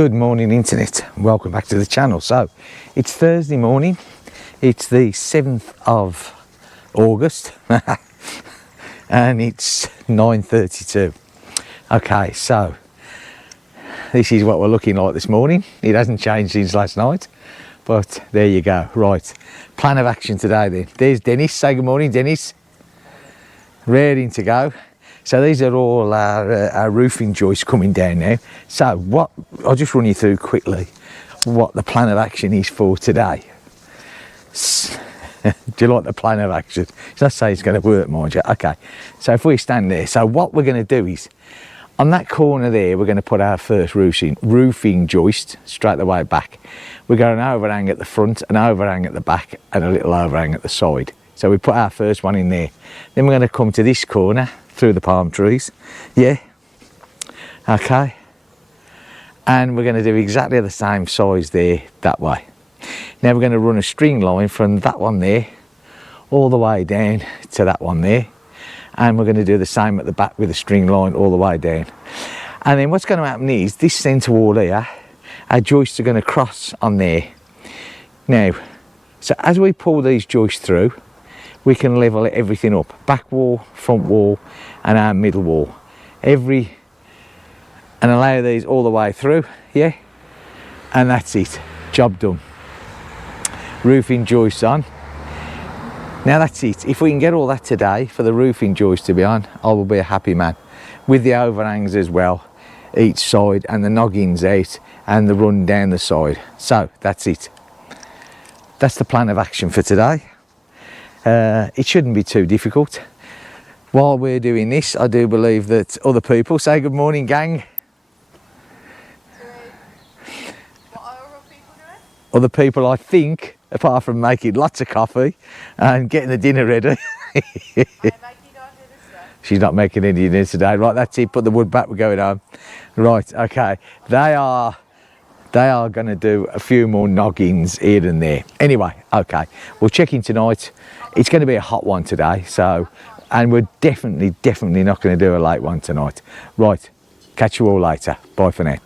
Good morning internet, welcome back to the channel. So it's Thursday morning, it's the 7th of August and it's 9:32. Okay, so this is what we're looking like this morning. It hasn't changed since last night, but there you go. Right, plan of action today then. There's Dennis. Say good morning, Dennis. Raring to go. So these are all our roofing joists coming down now. So what, I'll just run you through quickly what the plan of action is for today. Do you like the plan of action? Let's say it's going to work, mind you. Okay, so if we stand there, so what we're going to do is, on that corner there, we're going to put our first roofing joist straight the way back. We've got an overhang at the front, an overhang at the back, and a little overhang at the side. So we put our first one in there. Then we're going to come to this corner, through the palm trees, yeah, okay, and we're going to do exactly the same size there that way. Now we're going to run a string line from that one there all the way down to that one there, and we're going to do the same at the back with a string line all the way down. And then what's going to happen is this centre wall here, our joists are going to cross on there. Now, so as we pull these joists through, we can level everything up, back wall, front wall, and our middle wall, and allow these all the way through, yeah, and that's it, job done. Roofing joists on. Now that's it. If we can get all that today for the roofing joist to be on, I will be a happy man, with the overhangs as well each side, and the noggins out, and the run down the side. So that's it, that's the plan of action for today. It shouldn't be too difficult. While we're doing this, I do believe that other people, say good morning, gang. What are other people doing? Other people, I think, apart from making lots of coffee and getting the dinner ready. She's not making any dinner today. Right, that's it, put the wood back, we're going home. Right, okay, they are going to do a few more noggins here and there. Anyway, okay, we'll check in tonight. It's going to be a hot one today, so, and we're definitely not going to do a late one tonight. Right, catch you all later. Bye for now.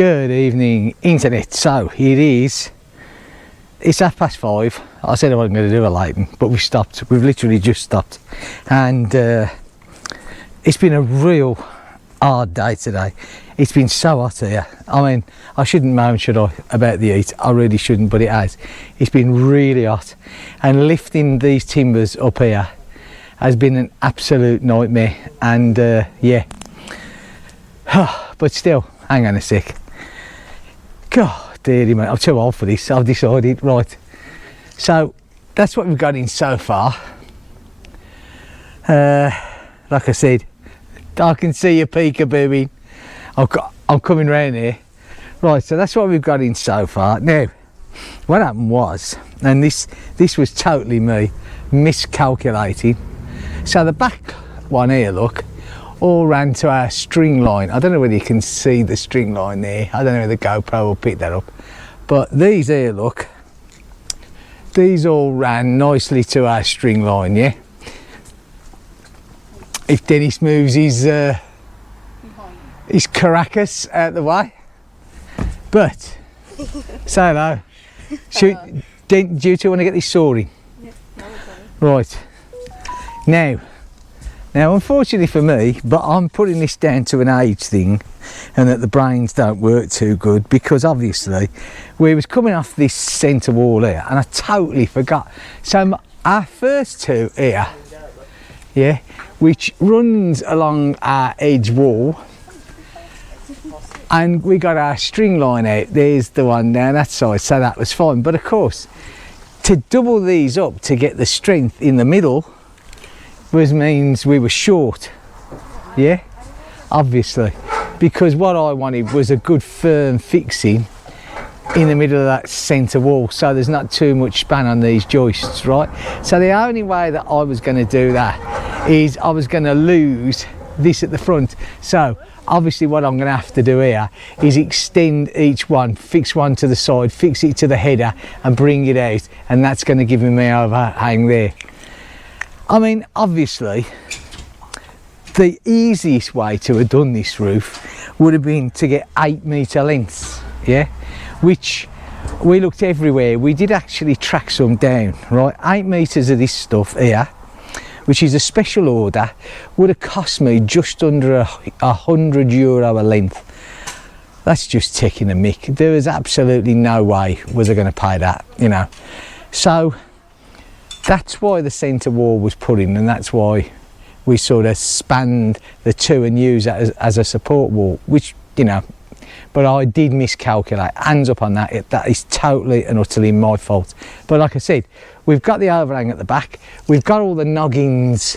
Good evening, internet. So it's 5:30. I said I wasn't going to do a lighting, but we stopped. We've literally just stopped, and it's been a real hard day today. It's been so hot here. I mean, I shouldn't moan, should I, about the heat? I really shouldn't, but it has. It's been really hot, and lifting these timbers up here has been an absolute nightmare. And yeah, but still, hang on a sec. God, dearie mate, I'm too old for this. I've decided. Right, so that's what we've got in so far. Like I said, I can see your peekabooing. I'm coming round here. Right, so that's what we've got in so far. Now, what happened was, and this was totally me miscalculating. So the back one here, look, all ran to our string line. I don't know whether you can see the string line there. I don't know whether the GoPro will pick that up. But these here, look, these all ran nicely to our string line, yeah? If Dennis moves his Caracas out the way. But, say hello. Do you two want to get this soaring? Yeah, right. Now, unfortunately for me, but I'm putting this down to an age thing, and that the brains don't work too good, because obviously we was coming off this centre wall here, and I totally forgot. So our first two here, yeah, which runs along our edge wall, and we got our string line out. There's the one down that side, so that was fine. But of course, to double these up to get the strength in the middle means we were short, yeah, obviously, because what I wanted was a good firm fixing in the middle of that centre wall, so there's not too much span on these joists, right? So the only way that I was going to do that is I was going to lose this at the front. So obviously what I'm going to have to do here is extend each one, fix one to the side, fix it to the header and bring it out, and that's going to give me overhang there. I mean, obviously the easiest way to have done this roof would have been to get 8 metre lengths, yeah, which we looked everywhere. We did actually track some down, right? 8 metres of this stuff here, which is a special order, would have cost me just under €100 a length. That's just taking a mick. There was absolutely no way was I going to pay that, you know. So that's why the centre wall was put in, and that's why we sort of spanned the two and used that as a support wall, which, you know, but I did miscalculate. Hands up on that. That is totally and utterly my fault. But like I said, we've got the overhang at the back. We've got all the noggins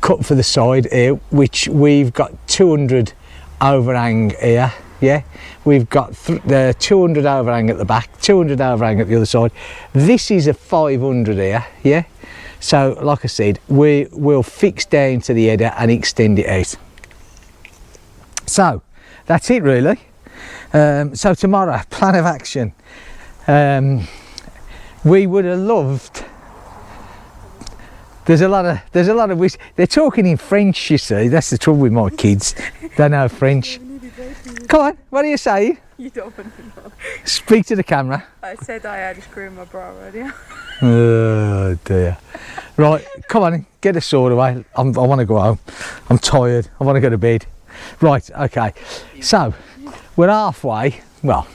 cut for the side here, which we've got 200 overhang here, yeah. We've got the 200 overhang at the back, 200 overhang at the other side. This is a 500 here, yeah. So like I said, we will fix down to the header and extend it out. So that's it really. So tomorrow, plan of action. We would have loved. There's a lot of wish. They're talking in French, you see. That's the trouble with my kids. They know French. Come on, what are you saying? You don't want to know. Speak to the camera. I said I had a screw in my bra already. Oh dear. Right, come on, get the sword away. I want to go home. I'm tired. I want to go to bed. Right, okay. So we're halfway. Well,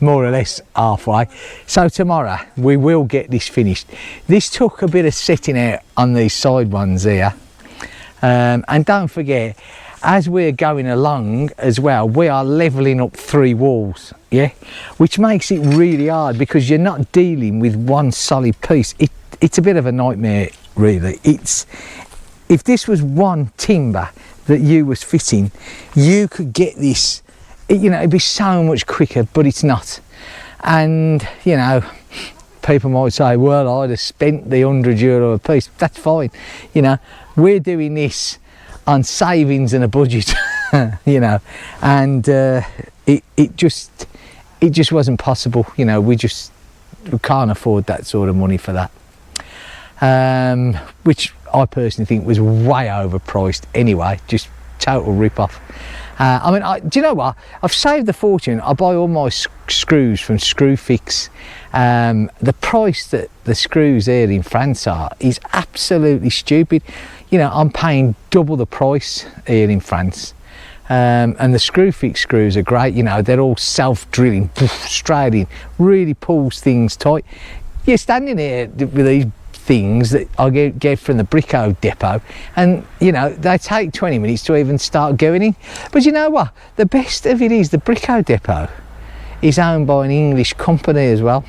more or less halfway. So tomorrow we will get this finished. This took a bit of setting out on these side ones here, and don't forget, as we're going along as well, we are levelling up 3 walls, yeah, which makes it really hard because you're not dealing with one solid piece. It's a bit of a nightmare really. If this was one timber that you was fitting, you could get this, you know, it'd be so much quicker, but it's not. And you know, people might say, well, I'd have spent the €100 a piece. That's fine, you know. We're doing this on savings and a budget, you know, and it just wasn't possible, you know. We can't afford that sort of money for that, which I personally think was way overpriced anyway, just total rip-off. I mean, do you know what? I've saved the fortune. I buy all my screws from Screwfix. The price that the screws here in France are is absolutely stupid. You know, I'm paying double the price here in France. And the Screwfix screws are great. You know, they're all self-drilling, straight in, really pulls things tight. You're standing here with these things that I get from the Brico depot, and you know, they take 20 minutes to even start going in. But you know what, the best of it is the Brico depot is owned by an English company as well,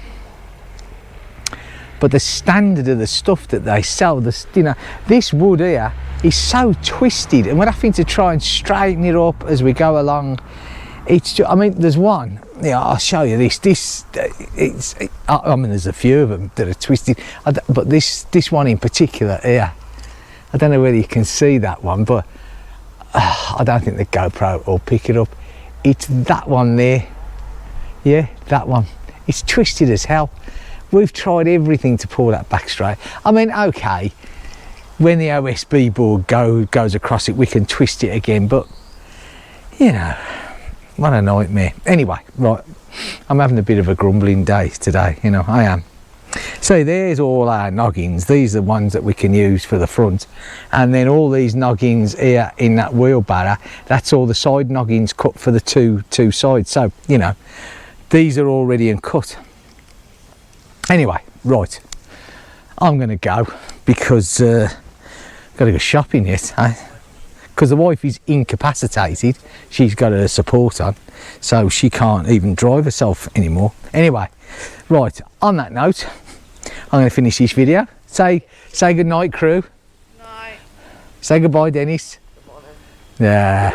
but the standard of the stuff that they sell, you know, this wood here is so twisted, and we're having to try and straighten it up as we go along. It's just, I mean, there's one, yeah, I'll show you this, I mean, there's a few of them that are twisted, but this one in particular here, I don't know whether you can see that one, but I don't think the GoPro will pick it up. It's that one there, yeah, that one. It's twisted as hell. We've tried everything to pull that back straight. I mean, okay, when the OSB board goes across it, we can twist it again, but, you know, what a nightmare. Anyway, right, I'm having a bit of a grumbling day today, you know, I am. So there's all our noggins. These are the ones that we can use for the front. And then all these noggins here in that wheelbarrow, that's all the side noggins cut for the two sides. So, you know, these are already uncut. Anyway, right, I'm going to go because I've got to go shopping yet, because the wife is incapacitated. She's got her support on, so she can't even drive herself anymore. Anyway, right, on that note, I'm going to finish this video. Say good night, crew. Night. Say goodbye, Dennis. Good morning. Yeah.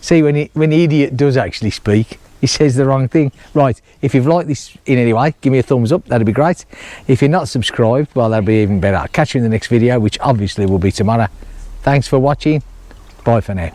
See, when the idiot does actually speak, he says the wrong thing. Right, if you've liked this in any way, give me a thumbs up, that'd be great. If you're not subscribed, well, that'd be even better. I'll catch you in the next video, which obviously will be tomorrow. Thanks for watching. Bye for now.